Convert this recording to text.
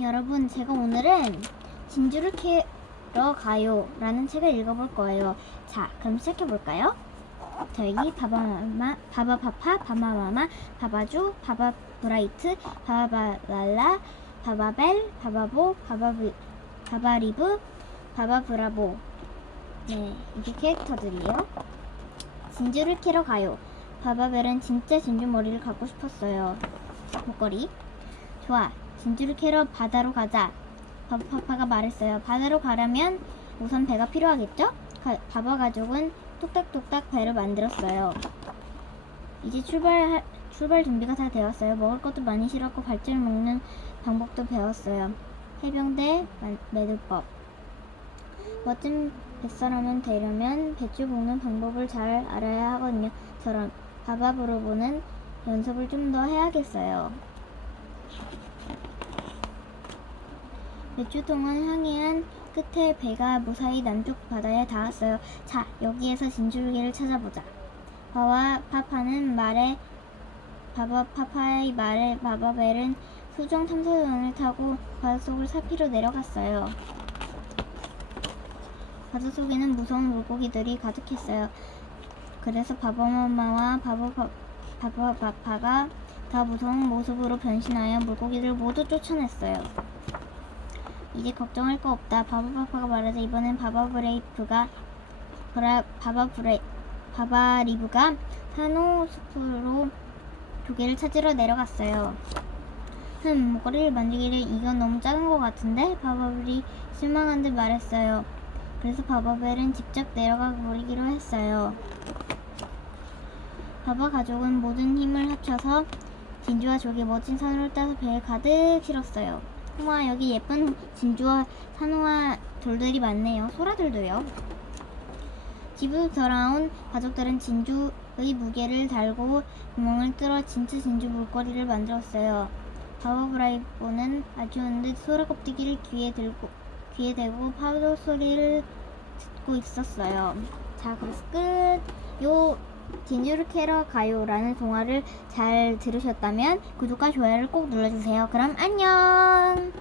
여러분, 제가 오늘은 진주를 캐러 가요 라는 책을 읽어볼 거예요. 자, 그럼 시작해 볼까요? 자, 여기 바바마마, 바바파파, 바마마마, 바바주, 바바브라이트, 바바랄라, 바바벨, 바바보, 바바브, 바바리브, 바바브라보. 네, 이게 캐릭터들이에요. 진주를 캐러 가요. 바바벨은 진짜 진주 머리를 갖고 싶었어요. 목걸이. 좋아. 진주를 캐러 바다로 가자. 바바파파가 말했어요. 바다로 가려면 우선 배가 필요하겠죠? 가- 바바 가족은 뚝딱뚝딱 배를 만들었어요. 이제 출발 출발 준비가 다 되었어요. 먹을 것도 많이 실었고 갈치를 먹는 방법도 배웠어요. 해병대 만- 매듭법. 멋진 뱃사람은 되려면 뱃줄 볶는 방법을 잘 알아야 하거든요. 저런 바바브로보는 연습을 좀 더 해야겠어요. 몇 주 동안 항해한 끝에 배가 무사히 남쪽 바다에 닿았어요. 자, 여기에서 진줄기를 찾아보자. 바와 파파는 말에 바바 파파의 말에 바바벨은 수정 탐사선을 타고 바닷속을 살피러 내려갔어요. 바닷속에는 무서운 물고기들이 가득했어요. 그래서 바바마마와 바바파, 바바바파가 더 무서운 모습으로 변신하여 물고기들 모두 쫓아냈어요. 이제 걱정할 거 없다. 바바바파가 말하자 이번엔 바바브레이프가 브라, 바바브레 바바리브가 산호 숲으로 조개를 찾으러 내려갔어요. 흠, 목걸이를 만들기를 이건 너무 작은 것 같은데? 바바블이 실망한 듯 말했어요. 그래서 바바벨은 직접 내려가 버리기로 했어요. 바바 가족은 모든 힘을 합쳐서 진주와 조개 멋진 산으로 따서 배에 가득 실었어요. 우와 여기 예쁜 진주와 산호와 돌들이 많네요. 소라들도요. 집으로 돌아온 가족들은 진주의 무게를 달고 구멍을 뚫어 진짜 진주 물거리를 만들었어요. 바바브라이보는 아주 은듯 소라 껍데기를 귀에 들고 귀에 대고 파도 소리를 듣고 있었어요. 자, 그래서 끝. 요 진주를 캐러 가요라는 동화를 잘 들으셨다면 구독과 좋아요를 꼭 눌러주세요. 그럼 안녕.